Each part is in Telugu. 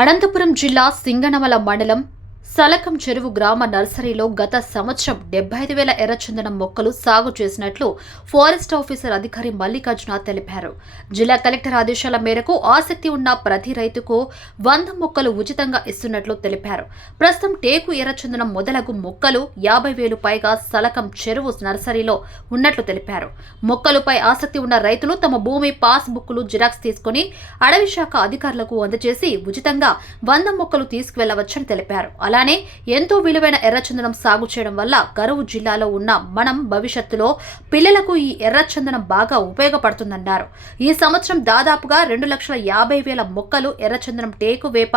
అనంతపురం జిల్లా సింగనమల మండలం సలకం చెరువు గ్రామ నర్సరీలో గత సంవత్సరం 75,000 ఎర్రచందనం మొక్కలు సాగు చేసినట్లు ఫారెస్ట్ ఆఫీసర్ అధికారి మల్లికార్జున తెలిపారు. జిల్లా కలెక్టర్ ఆదేశాల మేరకు ఆసక్తి ఉన్న ప్రతి రైతుకు 100 మొక్కలు ఉచితంగా ఇస్తున్నట్లు తెలిపారు. ప్రస్తుతం టేకు ఎర్రచందనం మొదలగు మొక్కలు 50,000 పైగా సలకం చెరువు నర్సరీలో ఉన్నట్లు తెలిపారు. మొక్కలపై ఆసక్తి ఉన్న రైతులు తమ భూమి పాస్ బుక్లు జిరాక్స్ తీసుకుని అడవి శాఖ అధికారులకు అందజేసి ఉచితంగా 100 మొక్కలు తీసుకువెళ్లవచ్చని తెలిపారు. అలానే ఎంతో విలువైన ఎర్రచందనం సాగు చేయడం వల్ల కరువు జిల్లాలో ఉన్న మనం భవిష్యత్తులో పిల్లలకు ఈ ఎర్రచందనం బాగా ఉపయోగపడుతుందన్నారు. ఈ సంవత్సరం దాదాపుగా 2,50,000 మొక్కలు ఎర్రచందనం టేకు వేప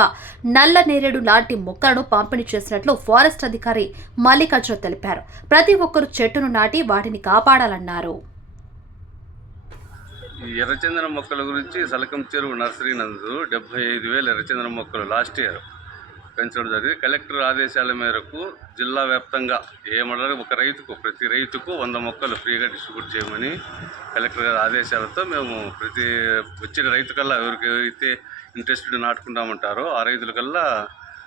నల్ల నేరేడు లాంటి మొక్కలను పంపిణీ చేసినట్లు ఫారెస్ట్ అధికారి మల్లికార్జున తెలిపారు. ప్రతి ఒక్కరూ చెట్టును నాటి వాటిని కాపాడాలన్నారు. ఈ ఎర్రచందనం మొక్కల గురించి సలకం చెరువు నర్సరీ నందు 75,000 ఎర్రచందనం మొక్కలు లాస్ట్ ఇయర్ పెంచడం జరిగింది. కలెక్టర్ ఆదేశాల మేరకు జిల్లా వ్యాప్తంగా ప్రతి రైతుకు 100 మొక్కలు ఫ్రీగా డిస్ట్రిబ్యూట్ చేయమని కలెక్టర్ గారి ఆదేశాలతో మేము ప్రతి వచ్చిన రైతుకల్లా ఎవరైతే ఇంట్రెస్టెడ్ నాటుకుంటామంటారో ఆ రైతులకల్లా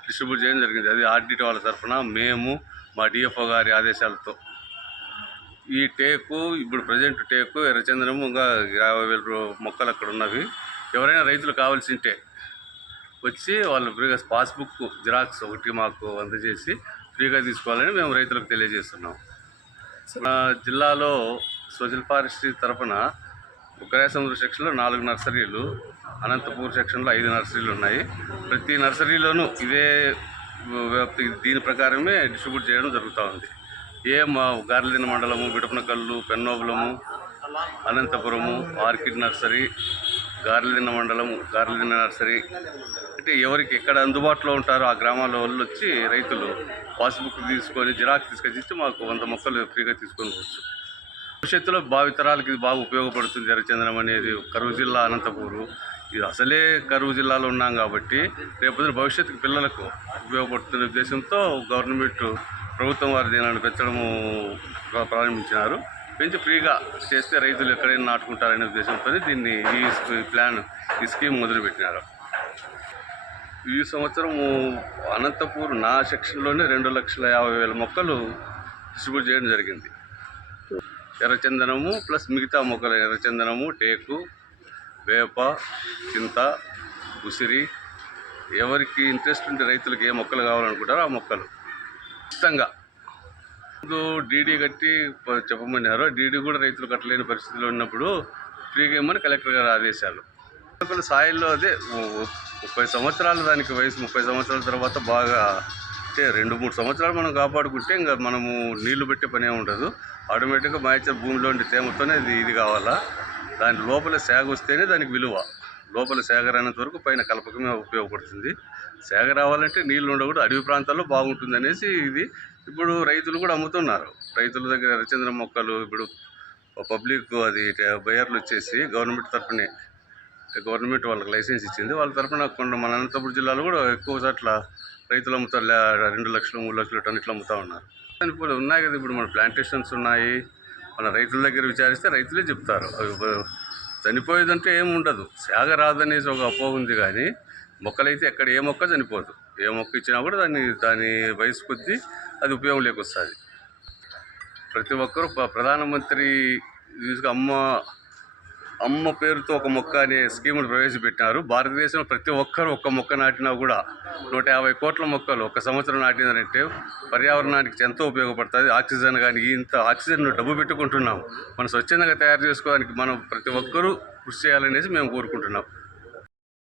డిస్ట్రిబ్యూట్ చేయడం జరిగింది. అది ఆర్డిటి వాళ్ళ తరఫున మేము మా డిఎఫ్ఓ గారి ఆదేశాలతో ఈ టేకు ఇప్పుడు ప్రజెంట్ టేకు ఎర్రచందనము ఇంకా 50,000 మొక్కలు అక్కడ ఉన్నవి. ఎవరైనా రైతులు కావాల్సింటే వచ్చి వాళ్ళు ఫ్రీగా పాస్బుక్ జిరాక్స్ ఒకటి మాకు అందజేసి ఫ్రీగా తీసుకోవాలని మేము రైతులకు తెలియజేస్తున్నాం. జిల్లాలో సోషల్ ఫారెస్ట్రీ తరఫున ఉగ్రసముద్ర సెక్షన్లో 4 నర్సరీలు, అనంతపూర్ సెక్షన్లో 5 నర్సరీలు ఉన్నాయి. ప్రతి నర్సరీలోనూ ఇదే దీని ప్రకారమే డిస్ట్రిబ్యూట్ చేయడం జరుగుతూ ఉంది. మా గార్లదిన్న మండలము, విడపనకల్లు, పెన్నోబులము, అనంతపురము, ఆర్కిడ్ నర్సరీ, గార్లదిన్న మండలము, గార్లదిన్న నర్సరీ అంటే ఎవరికి ఎక్కడ అందుబాటులో ఉంటారో ఆ గ్రామాల వాళ్ళు వచ్చి రైతులు పాస్బుక్ తీసుకొని జిరాక్స్ తీసుకొచ్చి మాకు 100 మొక్కలు ఫ్రీగా తీసుకొని పోవచ్చు. భవిష్యత్తులో భావితరాలకి ఇది బాగా ఉపయోగపడుతుంది. ఎర్రచందనం అనేది కరువు జిల్లా అనంతపూరు, ఇది అసలే కరువు జిల్లాలో ఉన్నాం కాబట్టి రేపు భవిష్యత్తుకు పిల్లలకు ఉపయోగపడుతున్న ఉద్దేశంతో ప్రభుత్వం వారు దీనిని పెంచడము ప్రారంభించినారు. పెంచి ఫ్రీగా చేస్తే రైతులు ఎక్కడైనా నాటుకుంటారనే ఉద్దేశంతో దీన్ని ఈ స్కీమ్ మొదలుపెట్టినారు. ఈ సంవత్సరము అనంతపూర్ నా సెక్షన్లోనే 2,50,000 మొక్కలు డిస్ట్రిబ్యూట్ చేయడం జరిగింది. ఎర్రచందనము ప్లస్ మిగతా మొక్కలు ఎర్రచందనము, టేకు, వేప, చింత, ఉసిరి, ఎవరికి ఇంట్రెస్ట్ ఉంటే రైతులకు ఏ మొక్కలు కావాలనుకుంటారో ఆ మొక్కలు ఇష్టంగా డీడీ కట్టి చెప్పమన్నారు. డీడీ కూడా రైతులు కట్టలేని పరిస్థితిలో ఉన్నప్పుడు ఫ్రీగా ఇవ్వమని కలెక్టర్ గారి ఆదేశాలు. సాయిల్లో అదే 30 సంవత్సరాలు దానికి వయసు, 30 సంవత్సరాల తర్వాత బాగా అంటే 2-3 సంవత్సరాలు మనం కాపాడుకుంటే ఇంకా మనము నీళ్లు పెట్టే పనే ఉండదు. ఆటోమేటిక్గా మాయిచర్ భూమిలో ఉండే తేమతోనే ఇది కావాలా. దాని లోపల సేగ వస్తేనే దానికి విలువ. లోపల సేగ రానంత వరకు పైన కలపకమే ఉపయోగపడుతుంది. సేగ రావాలంటే నీళ్లు ఉండకూడదు, అడవి ప్రాంతాల్లో బాగుంటుంది అనేసి ఇది ఇప్పుడు రైతులు కూడా అమ్ముతున్నారు. రైతుల దగ్గర ఎర్రచందనం మొక్కలు ఇప్పుడు పబ్లిక్ అది బయర్లు వచ్చేసి గవర్నమెంట్ వాళ్ళకి లైసెన్స్ ఇచ్చింది. వాళ్ళ తరఫున మన అనంతపురం జిల్లాలో కూడా ఎక్కువ చోట్ల రైతులు అమ్ముతారు. 2 లక్షలు 3 లక్షల టన్నులు అమ్ముతూ ఉన్నారు. ఇప్పుడు ఉన్నాయి కదా, ఇప్పుడు మన ప్లాంటేషన్స్ ఉన్నాయి. మన రైతుల దగ్గర విచారిస్తే రైతులే చెప్తారు. చనిపోయేదంటే ఏమి ఉండదు, సేగ రాదనేసి ఒక అపోహ ఉంది. కానీ మొక్కలైతే ఎక్కడ ఏ మొక్క చనిపోదు. ఏ మొక్క ఇచ్చినా కూడా దాని వయసు కొద్దీ అది ఉపయోగం లేకొస్తుంది. ప్రతి ఒక్కరూ ప్రధానమంత్రి అమ్మ పేరుతో ఒక మొక్క అనే స్కీమును ప్రవేశపెట్టినారు. భారతదేశంలో ప్రతి ఒక్కరూ ఒక్క మొక్క నాటినా కూడా 150 కోట్ల మొక్కలు ఒక సంవత్సరం నాటినారంటే పర్యావరణానికి ఎంతో ఉపయోగపడుతుంది. ఆక్సిజన్ కానీ ఇంత ఆక్సిజన్ డబ్బు పెట్టుకుంటున్నాం. మనం స్వచ్ఛందంగా తయారు చేసుకోవడానికి మనం ప్రతి ఒక్కరూ కృషి చేయాలనేసి మేము కోరుకుంటున్నాం.